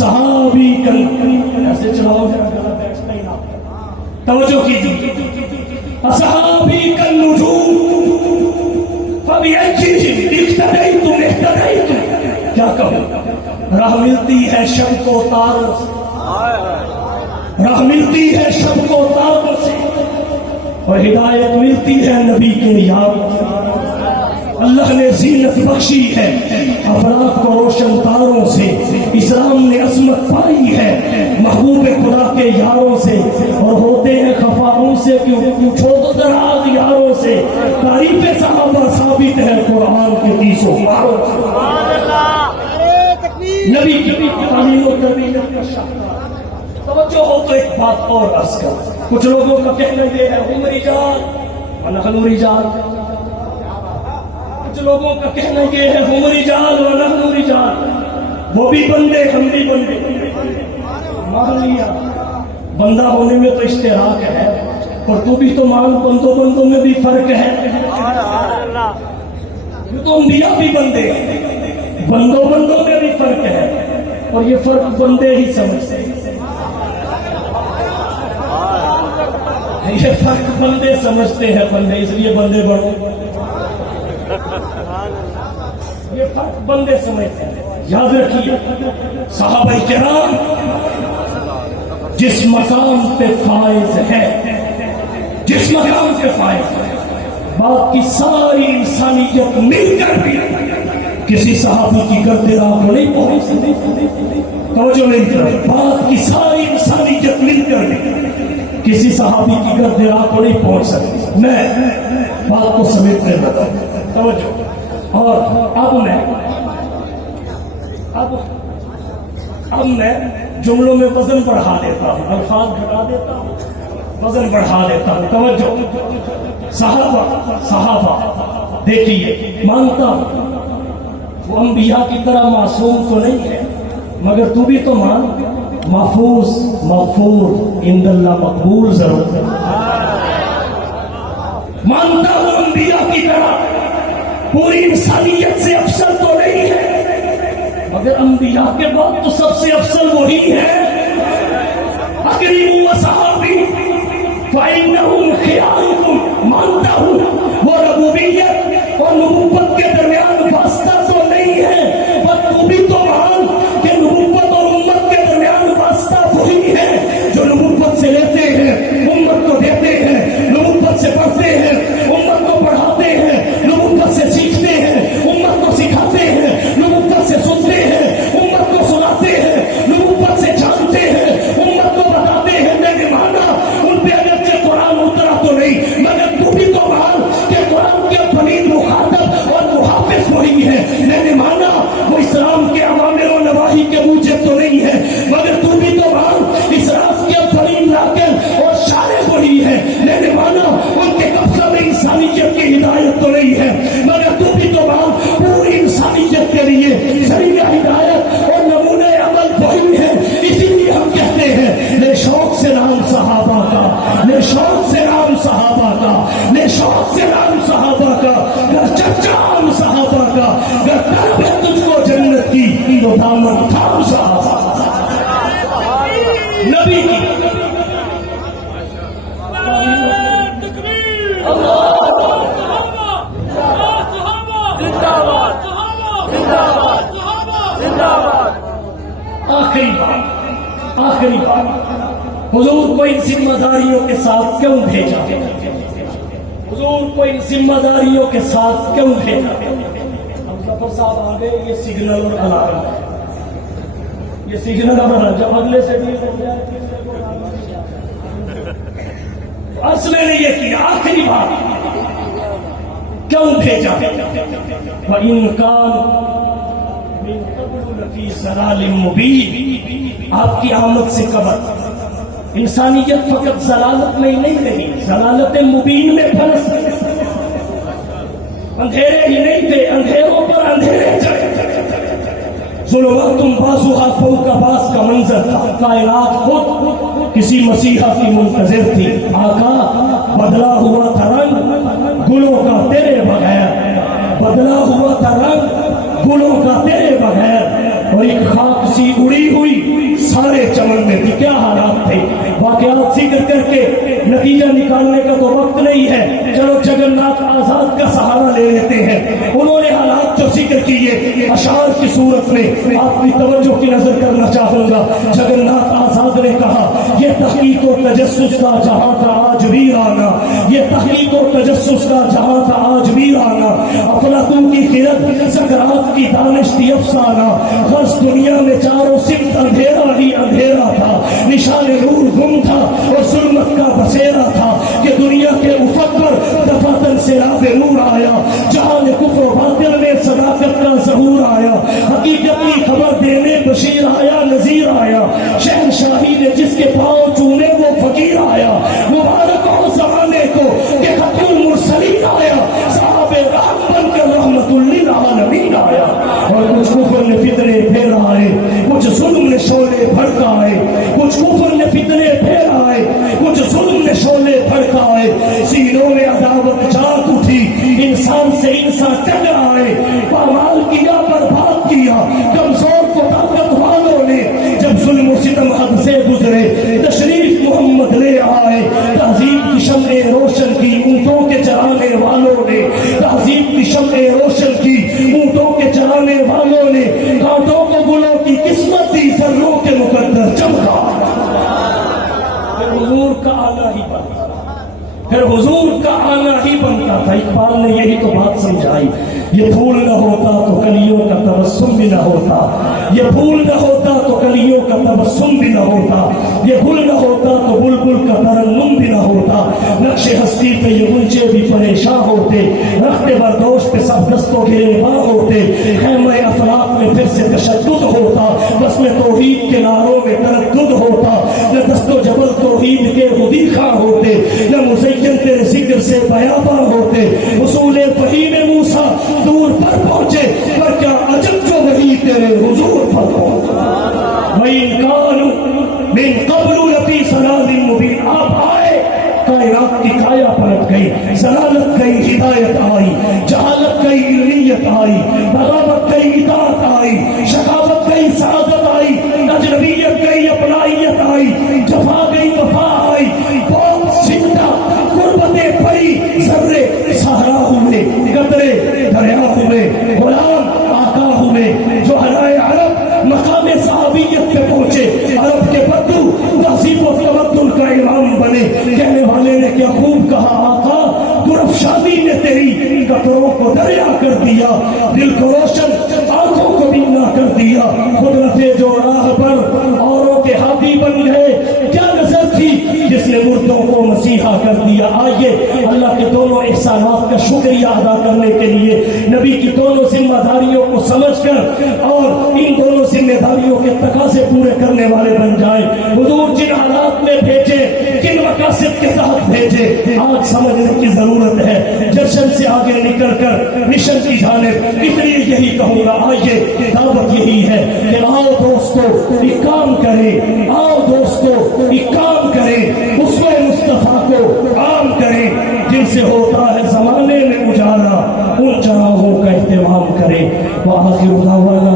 اصحابی کل ایسے چلاؤ توجہ کیجیے اصحابی کل نجوم فبأيهم اقتديتم اهتديتم. کیا کہوں راہ ملتی ہے شب کو تاروں سے، راہ ملتی ہے شب کو تاروں سے، اور ہدایت ملتی ہے نبی کے یاروں سے. اللہ نے زینت بخشی ہے افراد کو روشن تاروں سے، اسلام نے عظمت پائی ہے محبوب خدا کے یاروں سے، اور ہوتے ہیں خفا ان سے پوچھو تو دراز یاروں سے. تعریف صحابہ ثابت ہے قرآن کے تیسوں پاروں سے. نبی کی تعلیم و تربیت کا شاہکار. توجہ ہو تو ایک بات اور عرض کر. کچھ لوگوں کا کہنا یہ ہے ہم رجال ونحن رجال، کچھ لوگوں کا کہنا یہ ہے ہم رجال ونحن رجال، وہ بھی بندے ہم بھی بندے. مان لیا بندہ ہونے میں تو اشتراک ہے، اور تو بھی تو مان بندوں میں بھی فرق ہے. یہ تو انبیاء بھی بندے ہیں، بندوں میں بھی فرق ہے، اور یہ فرق بندے ہی سمجھتے ہیں. یہ فرق بندے سمجھتے ہیں، بندے اس لیے بندے بڑھو. یہ فرق بندے سمجھتے ہیں. یاد رکھیے صحابہ کرام جس مقام پہ فائز ہے، جس مقام پہ فائز ہے، باقی ساری انسانیت مل کر بھی کسی صحابی کی گرد راہ کو نہیں پہنچ سکتی. توجہ نہیں طرف بات کی ساری انسانیت مل کر بھی کسی صحابی کی گرد راہ کو نہیں پہنچ سکتی. میں بات کو سمیٹنے لگا. توجہ. اور اب میں جملوں میں وزن بڑھا دیتا ہوں، الفاظ گھٹا دیتا ہوں، وزن بڑھا دیتا ہوں. توجہ. صحابہ دیکھیے مانتا ہوں وہ انبیاء کی طرح معصوم تو نہیں ہے، مگر تو بھی تو مان محفوظ مغفور عند اللہ مقبول ضرور ہے. مانتا ہوں انبیاء کی طرح پوری انسانیت سے افضل تو نہیں ہے، مگر انبیاء کے بعد تو سب سے افضل وہی ہے. اکرموا صحابی فإنہم خیارکم. مانتا ہوں وہ ربوبیت اور نبوت کے درمیان واسطہ تو نہیں ہے، پر تو بھی تو مان کہ نبوت اور امت کے درمیان واسطہ وہی ہے جو نبوت سے لیتے ہیں امت کو دیتے ہیں، نبوت سے پڑھتے ہیں امت کو پڑھاتے ہیں، نبوت سے سیکھتے ہیں امت کو سکھاتے ہیں، نبوت سے سنتے ہیں امت کو سناتے ہیں، نبوت سے جانتے ہیں امت کو بتاتے ہیں. میں نے مانا ان پہ اگرچہ قرآن اترا تو نہیں، مگر تو بھی تو مان کہ قرآن کے فنید مخاطب اور محافظ وہی ہے. میں نے مانا وہ اسلام کے عوامر و نواہی کے موجب تو نہیں ہے، مگر تو بھی تو مان اسلام کے فنید ناقل اور شارع وہی ہے. میں نے مانا ان کے قبضہ میں انسانیت کی ہدایت تو نہیں ہے، مگر تو بھی تو مان پوری انسانیت کے لیے ذریعہ ہدایت اور نمونہ عمل وہی ہے. اسی لیے ہم کہتے ہیں لے شوق سے نام صحابہ کا، لے شوق سے نام صحابہ کا، لے شوق سے نام صحابہ کا. گر چرچا ہم صحابہ کا، گر طلب ہے تجھ کو جنت کی تو دامن تھام صحابہ نبی کی. آخری بات حضور کو ان ذمہ داریوں کے ساتھ کیوں بھیجا؟ حضور کو ان ذمہ داریوں کے ساتھ کیوں بھیجا؟ ہم ظفر صاحب آگے یہ سگنل اور الارم ہے، یہ سگنل اور الارم جب اگلے سے بھی ہو جائے. اصل نے یہ کیا آخری بات کیوں بھیجا؟ وَإِنْ كَانَ مِنْ قَبْلُ لَفِي ضَلَالٍ مُبِينٍ. آپ کی آمد سے قبل انسانیت فقط ضلالت میں ہی نہیں رہی، ضلالت مبین میں پھنس گئی. اندھیرے ہی نہیں تھے، اندھیروں پر اندھیرے چڑھے. ظلمات بعضها فوق بعض کا منظر تھا. کائنات خود کسی مسیحا کی منتظر تھی. آقا بدلا ہوا تھا رنگ گلوں کا تیرے بغیر، بدلا ہوا تھا رنگ گلوں کا تیرے بغیر، اور ایک خاک سی اڑی ہوئی سارے چمن میں تھی. کیا حالات تھے, واقعات ذکر کر کے نتیجہ نکالنے کا تو وقت نہیں ہے. چلو جگن ناتھ آزاد کا سہارا لے لیتے ہیں. انہوں نے حالات جو ذکر کیے اشعار کی صورت میں آپ کی توجہ کی نظر کرنا چاہوں گا. جگن ناتھ آزاد نے کہا یہ تحقیق و تجسس کا جہاں تھا آج ویرانہ, یہ تحقیق و تجسس کا جہاں تھا آج ویرانہ, افلاطون کی خرد سقراط کی دانش تھی افسانہ, غرض دنیا میں چاروں سمت اندھیرا ہی اندھیرا تھا, نشان نور گم تھا اور ظلمت کا بسیرا تھا کہ دنیا کے افق پر دفاتن سراغ نور آیا, جہاں کفر و باطل میں صداقت کا ظہور آیا, حقیقت کی خبر دینے بشیر آیا نذیر آیا, شہنشاہی نے جس کے پاؤں چومے وہ فقیر آیا, مبارک ہو زمانے کو کہ ختم المرسلین آیا, صاحب رحم بن کر رحمت للعالمین آیا. اور کچھ کفر نے فتنے پھیلائے, کچھ ظلم نے شعلے بھڑکائے, کچھ کفر نے فتنے پھیلائے, کچھ ظلم نے شعلے بھڑکائے, سینوں میں عداوت جاگ اٹھی, انسان سے انسان ٹکرائے, پامال کیا برباد کیا کمزور کو طاقت والوں نے, جب ظلم و ستم حد سے گزرے تشریف محمد لے آئے, تہذیب کی شمع روشن کی اونٹوں کے چرانے والوں نے, تہذیب کی شمع روشن کی اونٹوں کے چرانے والوں نے, کانٹوں کو گلوں کی قسمت دی فروں کے مقدر چمکا. پھر حضور کا آنا ہی بنتا, پھر حضور کا آنا ہی بنتا تھا. اقبال نے یہی تو بات سمجھائی, یہ پھول نہ ہوتا تو کلیوں کا تبسم بھی نہ ہوتا, یہ پھول نہ ہوتا تو کلیوں کا تبسم بھی نہ ہوتا, یہ گل نہ ہوتا تو بلبل کا ترنم بھی نہ ہوتا, نقش ہستی پہ یہ غنچے بھی پریشان ہوتے, رخت بردوش پہ سب دستوں گریباں ہوتے, خیمہ افلاق میں پھر سے تشدد ہوتا, بس میں توحید کے ناروں میں تردد ہوتا, نہ دست و جبل توحید کے خودی خواہ ہوتے, نہ مزین تیرے ذکر سے بیاباں ہوتے, اصول فہیم موسیٰ دور پر پہنچے پر کیا عجب جو وہی تیرے حضور پر پہنچا. وَإِنْ كَانُوا مِنْ قَبْلُ لَفِي ضَلَالٍ مُبِينٍ. آپ آئے, کائنات کی کایا پلٹ گئی, ضلالت گئی ہدایت آئی, جہالت گئی علمیت آئی, بغاوت گئی اطاعت آئی, شقاوت گئی سعادت آئی, اجنبیت گئی اپنائیت آئی, جفا گئی وفا آئی, بہت سمٹا غربتیں پڑی, ذرے صحرا ہوئے, قطرے دریا ہوئے, غلام آقا ہوئے, جو ہرائے عرب مقام صحابیت پہ پہنچے, عرب کے بدو تہذیب و تمدن کا امام بنے. کہنے والے نے کیا خوب کہا, آقا درفشانی نے تیری قطروں کو دریا کر دیا, دل کو روشن آنکھوں کو بینا کر دیا, خود رفے جو راہ پر اوروں کے ہاتھی بن گئے, کیا نظر تھی جس نے مردوں کو مسیحا کر دیا. آئیے اللہ کے دونوں احسانات کا شکریہ ادا کرنے کے لیے نبی کی دونوں ذمہ داریوں کو سمجھ کر اور ان دونوں ذمہ داریوں کے تقاضے پورے کرنے والے بن جائیں. حضور جن حالات میں بھیجے, کن مقاصد کے تحت بھیجے, آج سمجھنے کی ضرورت ہے. جشن سے آگے نکل کر مشن کی جانب, اس لیے یہی کہوں گا, آئیے دعوت یہی ہے کہ آؤ دوستو ایک کام کریں, آؤ دوستو ایک کام کریں, اسوہ مصطفیٰ کو عام کریں, جن سے ہوتا ہے زمانے میں اجالا, ان جہاں کا اہتمام کریں. وآخر دعوانا